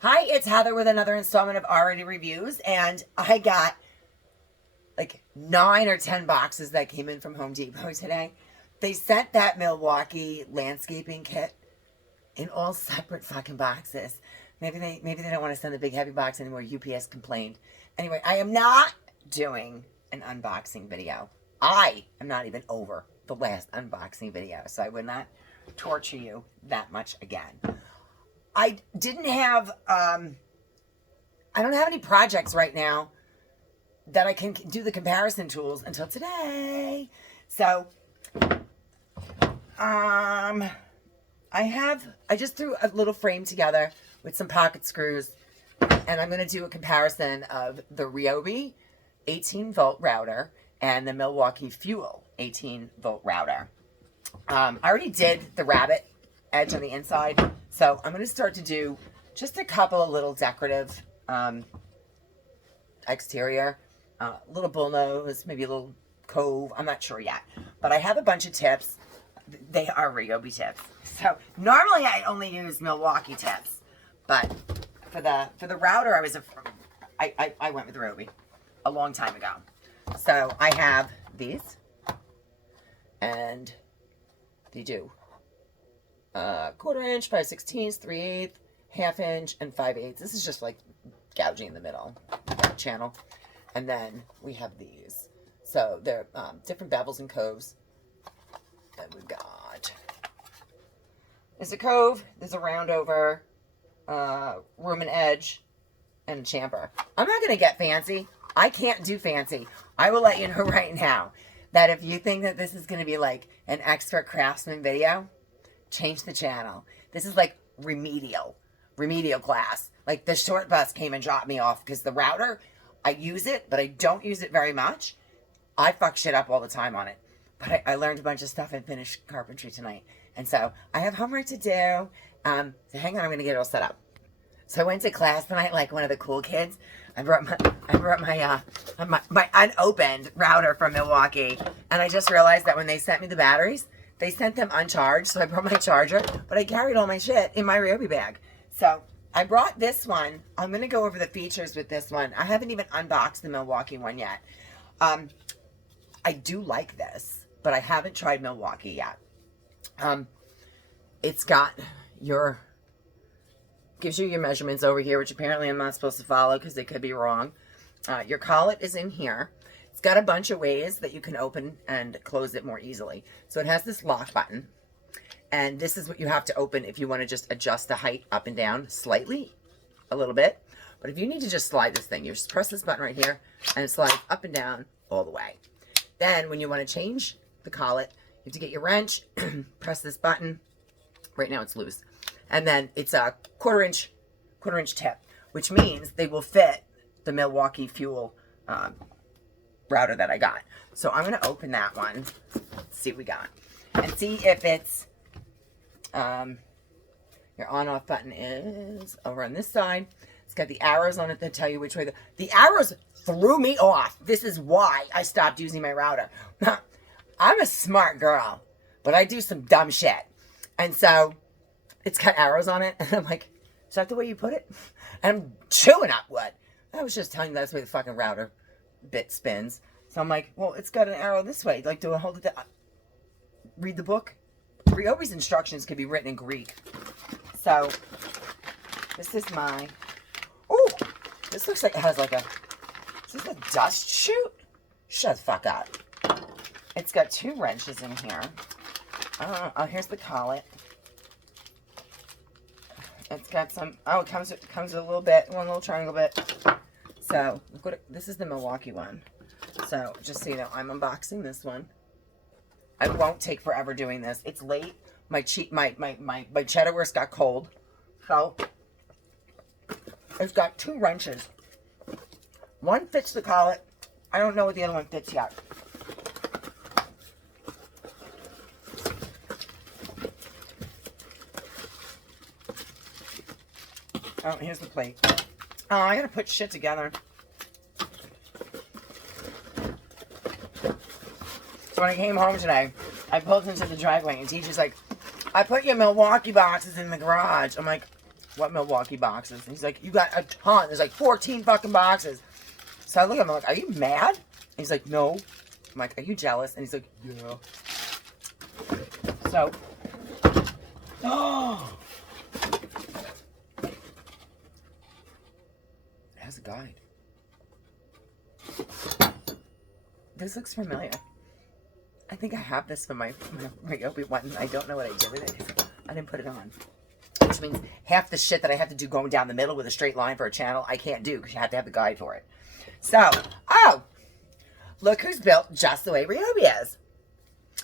Hi, it's Heather with another installment of RRatedReviews, and I got like 9 or 10 boxes that came in from Home Depot today. They sent that Milwaukee landscaping kit in all separate fucking boxes. Maybe they don't want to send the big heavy box anymore. UPS complained. Anyway, I am not doing an unboxing video. I am not even over the last unboxing video, so I would not torture you that much again. I didn't have, I don't have any projects right now that I can do the comparison tools until today. So, I just threw a little frame together with some pocket screws, and I'm going to do a comparison of the Ryobi 18-volt router and the Milwaukee Fuel 18-volt router. I already did the rabbit edge on the inside, so I'm going to start to do just a couple of little decorative exterior, little bullnose, maybe a little cove. I'm not sure yet, but I have a bunch of tips. They are Ryobi tips. So normally I only use Milwaukee tips, but for the router I went with Ryobi a long time ago. So I have these, and they do 1/4 inch, 5/16, 3/8, 1/2 inch, and 5/8. This is just like gouging in the middle channel. And then we have these. So they're different bevels and coves. Then we've got, there's a cove, there's a round over, room and edge, and a chamfer. I'm not going to get fancy. I can't do fancy. I will let you know right now that if you think that this is going to be like an expert craftsman video, change the channel. This is like remedial class. Like the short bus came and dropped me off because the router, I use it, but I don't use it very much. I fuck shit up all the time on it. But I learned a bunch of stuff and finished carpentry tonight. And so I have homework to do. So hang on, I'm going to get it all set up. So I went to class tonight like one of the cool kids. I brought my unopened router from Milwaukee. And I just realized that when they sent me the batteries, they sent them uncharged. So I brought my charger, but I carried all my shit in my Ryobi bag. So I brought this one. I'm going to go over the features with this one. I haven't even unboxed the Milwaukee one yet. I do like this, but I haven't tried Milwaukee yet. It's got gives you your measurements over here, which apparently I'm not supposed to follow because they could be wrong. Your collet is in here. It's got a bunch of ways that you can open and close it more easily. So it has this lock button, and this is what you have to open if you want to just adjust the height up and down slightly, a little bit. But if you need to just slide this thing, you just press this button right here, and it slides up and down all the way. Then when you want to change the collet, you have to get your wrench, press this button. Right now it's loose. And then it's a quarter inch tip, which means they will fit the Milwaukee Fuel router that I got. So I'm going to open that one, see what we got, and see if it's, your on-off button is over on this side. It's got the arrows on it that tell you which way. The arrows threw me off. This is why I stopped using my router. I'm a smart girl, but I do some dumb shit. And so it's got arrows on it. And I'm like, is that the way you put it? And I'm chewing up wood. I was just telling you that's the way the fucking router bit spins. So I'm like, well, it's got an arrow this way. Like, do I hold it down? Read the book? Ryobi's instructions could be written in Greek. So this is my, oh, this looks like it has like a, is this a dust chute? Shut the fuck up. It's got 2 wrenches in here. Oh, here's the collet. It's got some, oh, it comes with a little bit, one little triangle bit. So, this is the Milwaukee one. So, just so you know, I'm unboxing this one. I won't take forever doing this. It's late. My cheddar wurst got cold. So, it's got 2 wrenches. One fits the collet. I don't know what the other one fits yet. Oh, here's the plate. Oh, I gotta put shit together. So when I came home today, I pulled into the driveway and teacher's like, I put your Milwaukee boxes in the garage. I'm like, what Milwaukee boxes. And he's like, you got a ton. There's like 14 fucking boxes. So I look at him, I'm like, are you mad? And he's like, no. I'm like, are you jealous? And he's like, yeah. So, oh. It has a guide. This looks familiar. I think I have this from my Ryobi one. I don't know what I did with it. I didn't put it on. Which means half the shit that I have to do going down the middle with a straight line for a channel, I can't do because you have to have the guide for it. So, oh, look who's built just the way Ryobi is.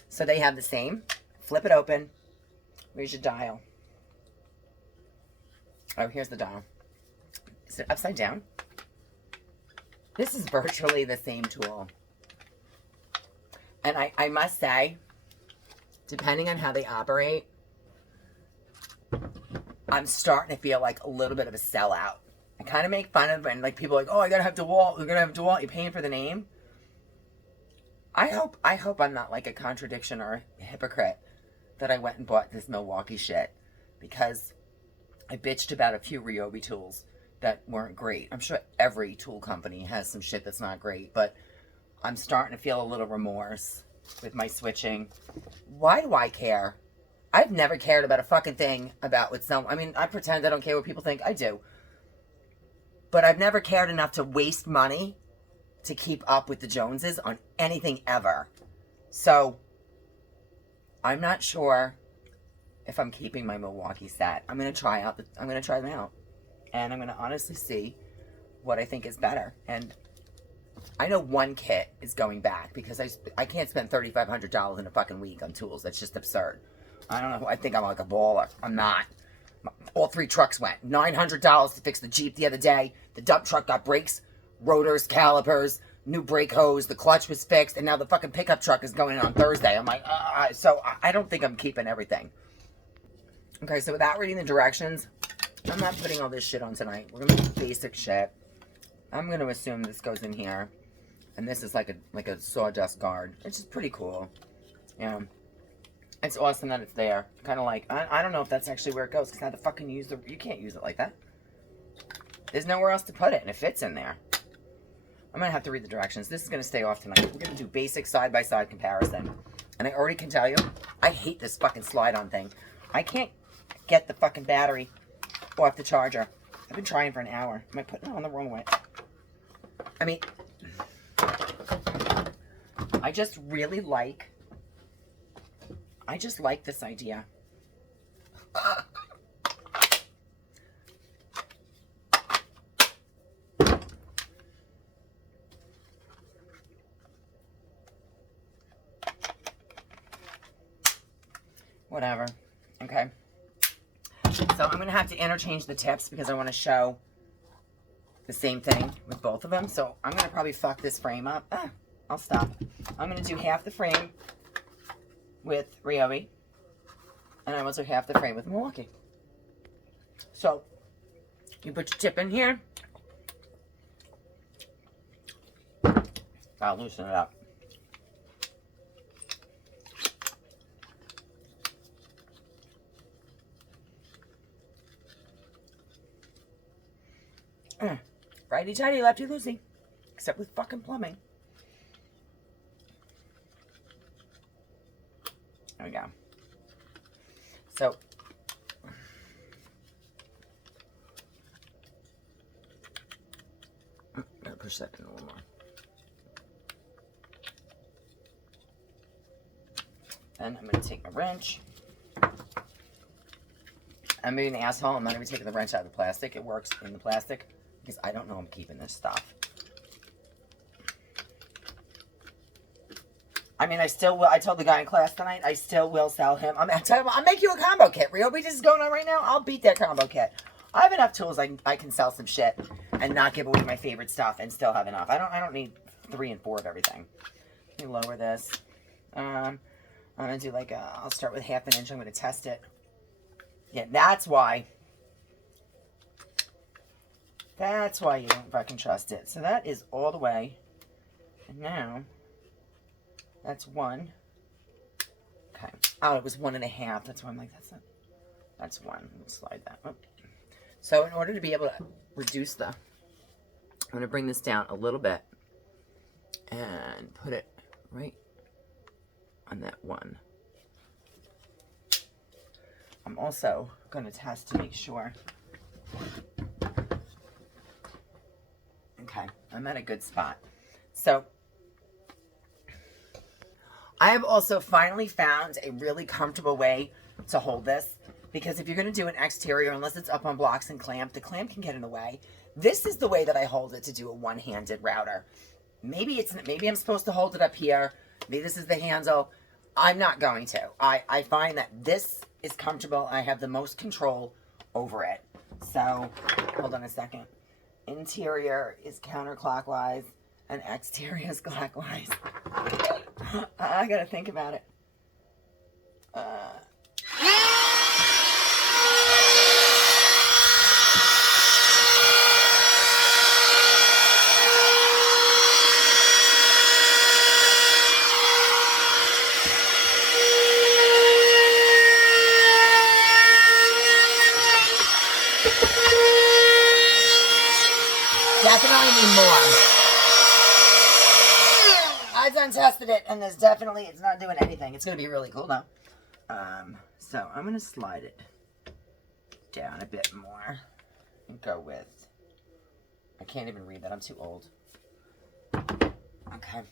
So they have the same. Flip it open. Where's your dial? Oh, here's the dial. Is it upside down? This is virtually the same tool. And I must say, depending on how they operate, I'm starting to feel like a little bit of a sellout. I kind of make fun of when like people are like, oh, I gotta have DeWalt. We're gonna have DeWalt. You're paying for the name. I hope I'm not like a contradiction or a hypocrite that I went and bought this Milwaukee shit because I bitched about a few Ryobi tools that weren't great. I'm sure every tool company has some shit that's not great, but I'm starting to feel a little remorse with my switching. Why do I care? I've never cared about a fucking thing about what some... I mean, I pretend I don't care what people think. I do. But I've never cared enough to waste money to keep up with the Joneses on anything ever. So, I'm not sure if I'm keeping my Milwaukee set. I'm going to try them out. And I'm going to honestly see what I think is better. And I know one kit is going back because I can't spend $3,500 in a fucking week on tools. That's just absurd. I don't know. I think I'm like a baller. I'm not. All 3 trucks went. $900 to fix the Jeep the other day. The dump truck got brakes, rotors, calipers, new brake hose. The clutch was fixed. And now the fucking pickup truck is going in on Thursday. I'm like, so I don't think I'm keeping everything. Okay, so without reading the directions, I'm not putting all this shit on tonight. We're going to do basic shit. I'm going to assume this goes in here. And this is like a sawdust guard, which is pretty cool. Yeah. It's awesome that it's there. Kind of like, I don't know if that's actually where it goes. Because how the fuck can you use you can't use it like that. There's nowhere else to put it. And it fits in there. I'm going to have to read the directions. This is going to stay off tonight. We're going to do basic side-by-side comparison. And I already can tell you, I hate this fucking slide-on thing. I can't get the fucking battery off the charger. I've been trying for an hour. Am I putting it on the wrong way? I mean, I just really like... I just like this idea. Whatever. Okay. So I'm going to have to interchange the tips because I want to show the same thing with both of them. So I'm going to probably fuck this frame up. I'll stop. I'm going to do half the frame with Ryobi, and I want to do half the frame with Milwaukee. So you put your tip in here. I'll loosen it up. Righty tighty, lefty loosey. Except with fucking plumbing. There we go. So, gotta push that in a little more. Then I'm gonna take my wrench. I'm being an asshole. I'm not even taking the wrench out of the plastic. It works in the plastic because I don't know I'm keeping this stuff. I mean, I still will. I told the guy in class tonight, I still will sell him. I'll make you a combo kit. Ryobi just is going on right now. I'll beat that combo kit. I have enough tools I can sell some shit and not give away my favorite stuff and still have enough. I don't need 3 and 4 of everything. Let me lower this. I'm going to do like I'll start with 1/2 inch. I'm going to test it. Yeah, that's why. That's why you don't fucking trust it. So that is all the way. And now... that's 1. Okay. Oh, it was 1 1/2. That's why I'm like, that's 1. Let's slide that. Oh. So in order to be able to reduce I'm going to bring this down a little bit and put it right on that one. I'm also going to test to make sure. Okay, I'm at a good spot. So I have also finally found a really comfortable way to hold this, because if you're going to do an exterior, unless it's up on blocks and clamp, the clamp can get in the way. This is the way that I hold it to do a one-handed router. Maybe I'm supposed to hold it up here. Maybe this is the handle. I'm not going to. I find that this is comfortable. I have the most control over it. So, hold on a second. Interior is counterclockwise and exterior is clockwise. I gotta think about it. Definitely need more. I done tested it, and it's not doing anything. It's going to be really cool though. So I'm going to slide it down a bit more and go with, I can't even read that, I'm too old. Okay.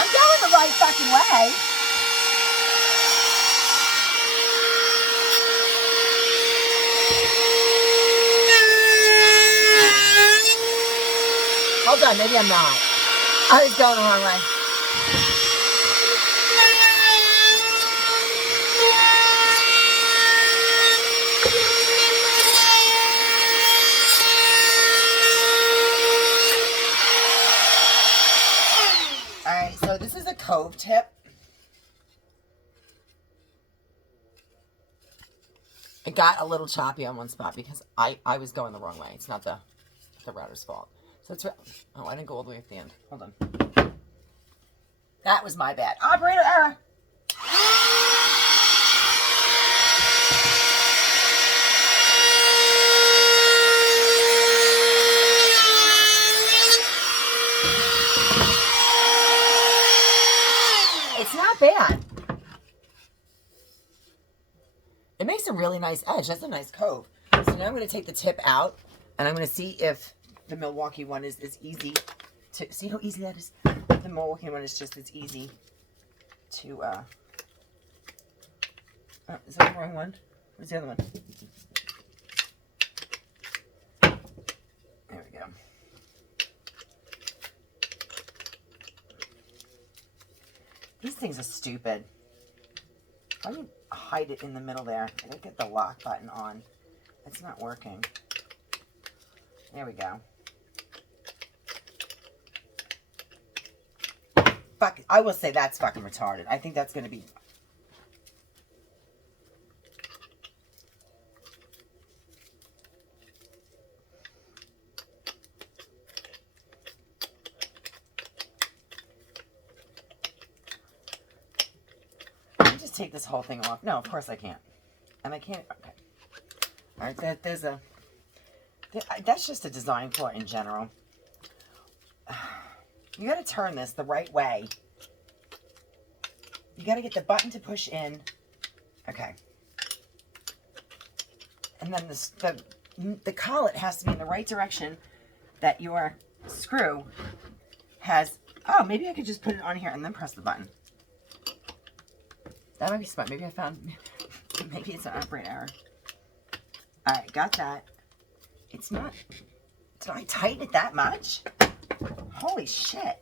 I'm going the right fucking way. Hold on, maybe I'm not. I was going the wrong way. Alright, so this is a cove tip. It got a little choppy on one spot because I was going the wrong way. It's not the router's fault. So it's, oh, I didn't go all the way at the end. Hold on. That was my bad. Operator error. It's not bad. It makes a really nice edge. That's a nice cove. So now I'm going to take the tip out, and I'm going to see if the Milwaukee one is as easy to, see how easy that is? The Milwaukee one is just as easy to, oh, is that the wrong one? Where's the other one? There we go. These things are stupid. Why do you hide it in the middle there? I didn't get the lock button on. It's not working. There we go. Fuck, I will say that's fucking retarded. I think that's going to be... Let me just take this whole thing off. No, of course I can't. And I can't... Okay. Alright, there's a... That's just a design flaw in general. You got to turn this the right way. You got to get the button to push in. Okay. And then the collet has to be in the right direction that your screw has. Oh, maybe I could just put it on here and then press the button. That might be smart. Maybe I found, maybe it's an operator error. All right, got that. It's not, did I tighten it that much? Holy shit.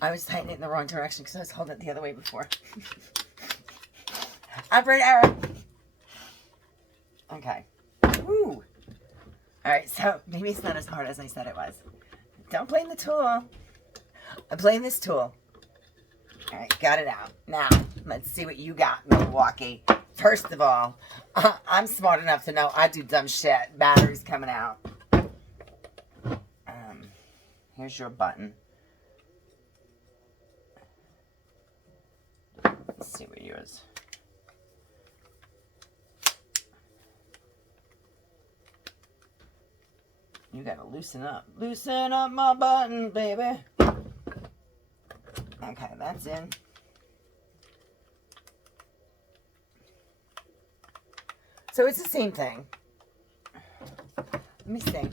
I was tightening it in the wrong direction because I was holding it the other way before. Operator error. Okay. Woo. All right, so maybe it's not as hard as I said it was. Don't blame the tool. I blame this tool. All right, got it out. Now, let's see what you got, Milwaukee. First of all, I'm smart enough to know I do dumb shit. Batteries coming out. Here's your button. Let's see what yours. You gotta loosen up. Loosen up my button, baby. Okay, that's in. So it's the same thing. Let me see.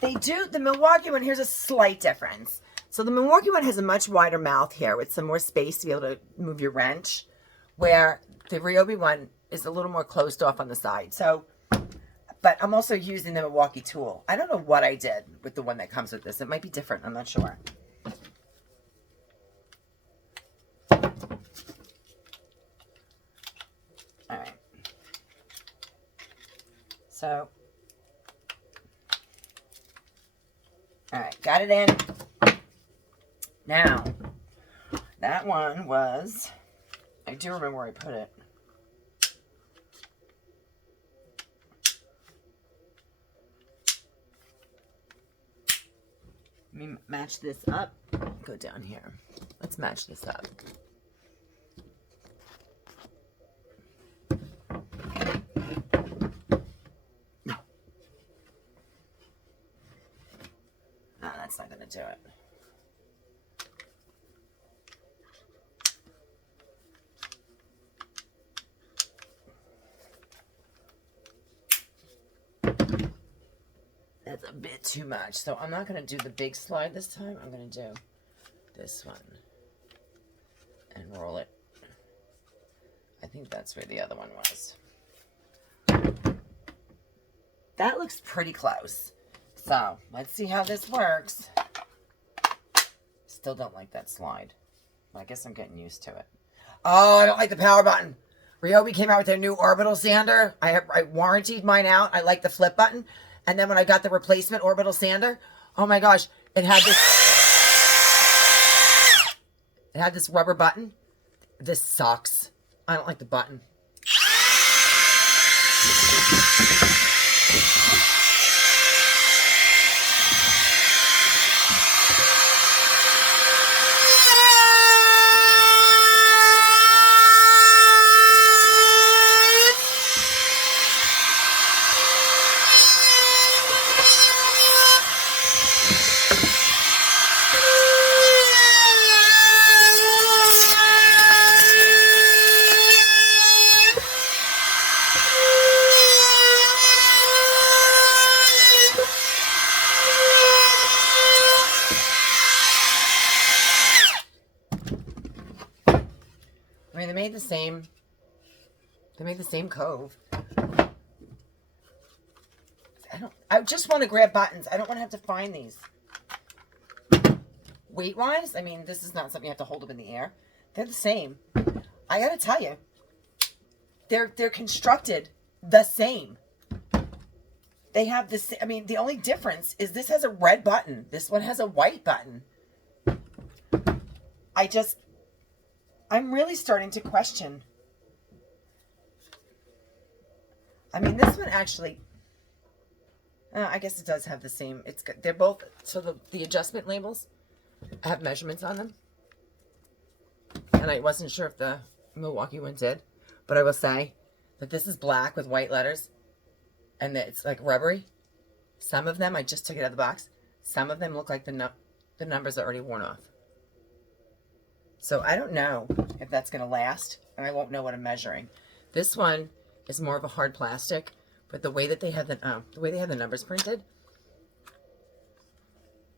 They do, the Milwaukee one, here's a slight difference. So the Milwaukee one has a much wider mouth here with some more space to be able to move your wrench, where the Ryobi one is a little more closed off on the side. So, but I'm also using the Milwaukee tool. I don't know what I did with the one that comes with this. It might be different. I'm not sure. All right. So, all right, got it in. Now, that one was, I do remember where I put it. Let me match this up. Go down here. Let's match this up. No. No, that's not going to do it. That's a bit too much. So I'm not going to do the big slide this time. I'm going to do this one and roll it. I think that's where the other one was. That looks pretty close. So let's see how this works. Still don't like that slide. But I guess I'm getting used to it. Oh, I don't like the power button. Ryobi came out with their new orbital sander. I warrantied mine out. I like the flip button. And then when I got the replacement orbital sander, oh my gosh, it had this rubber button. This sucks. I don't like the button. I mean, they made the same cove. I just want to grab buttons. I don't want to have to find these. Weight-wise, I mean, this is not something you have to hold up in the air. They're the same. I got to tell you, they're constructed the same. They have this, I mean, the only difference is this has a red button. This one has a white button. I'm really starting to question. I mean, this one actually, I guess it does have the same, it's good. They're both, so the adjustment labels have measurements on them. And I wasn't sure if the Milwaukee one did, but I will say that this is black with white letters and that it's like rubbery. Some of them, I just took it out of the box. Some of them look like the numbers are already worn off. So I don't know if that's going to last, and I won't know what I'm measuring. This one is more of a hard plastic, but the way that they have the numbers printed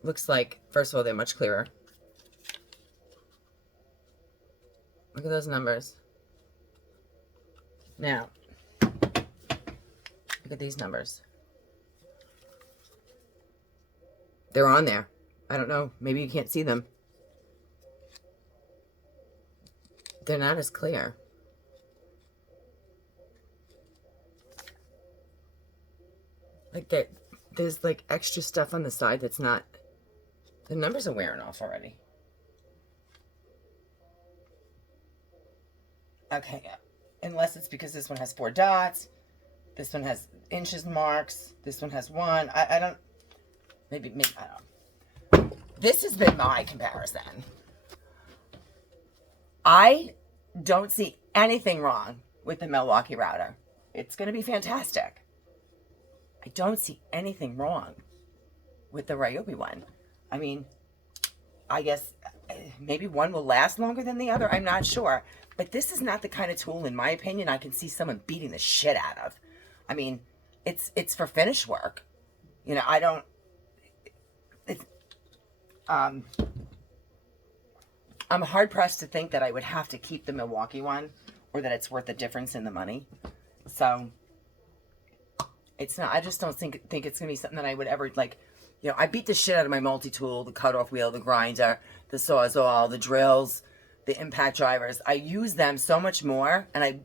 looks like, first of all, they're much clearer. Look at those numbers. Now, look at these numbers. They're on there. I don't know. Maybe you can't see them. They're not as clear. Like there's like extra stuff on the side that's not, the numbers are wearing off already. Okay, unless it's because this one has 4 dots, this one has inches marks, this one has 1. I don't, maybe, I don't know. This has been my comparison. I don't see anything wrong with the Milwaukee router. It's going to be fantastic. I don't see anything wrong with the Ryobi one. I mean, I guess maybe one will last longer than the other. I'm not sure. But this is not the kind of tool, in my opinion, I can see someone beating the shit out of. I mean, it's for finish work. You know, I don't... I'm hard-pressed to think that I would have to keep the Milwaukee one, or that it's worth the difference in the money. So, it's not... I just don't think it's going to be something that I would ever, like... You know, I beat the shit out of my multi-tool, the cutoff wheel, the grinder, the Sawzall, the drills, the impact drivers. I use them so much more, and I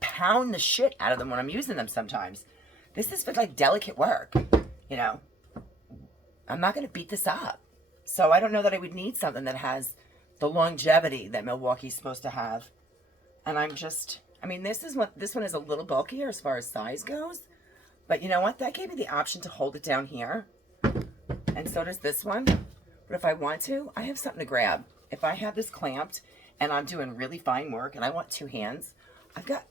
pound the shit out of them when I'm using them sometimes. This is for, like, delicate work, you know. I'm not going to beat this up. So I don't know that I would need something that has the longevity that Milwaukee's supposed to have. And I'm just... I mean, this one is a little bulkier as far as size goes. But you know what? That gave me the option to hold it down here. And so does this one. But if I want to, I have something to grab. If I have this clamped and I'm doing really fine work and I want 2 hands, I've got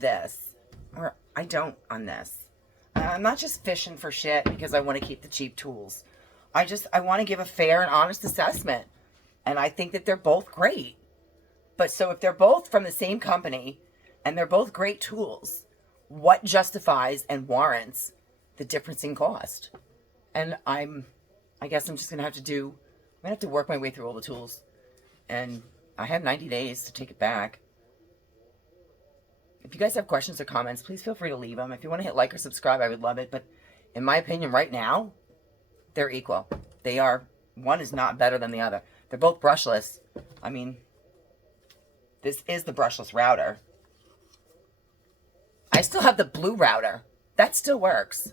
this. Or I don't on this. I'm not just fishing for shit because I want to keep the cheap tools. I want to give a fair and honest assessment. And I think that they're both great. But so if they're both from the same company and they're both great tools, what justifies and warrants the difference in cost? And I guess I'm just going to have to work my way through all the tools. And I have 90 days to take it back. If you guys have questions or comments, please feel free to leave them. If you want to hit like or subscribe, I would love it. But in my opinion, right now, they're equal. They are, one is not better than the other. They're both brushless. I mean, this is the brushless router. I still have the blue router. That still works.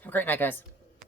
Have a great night, guys.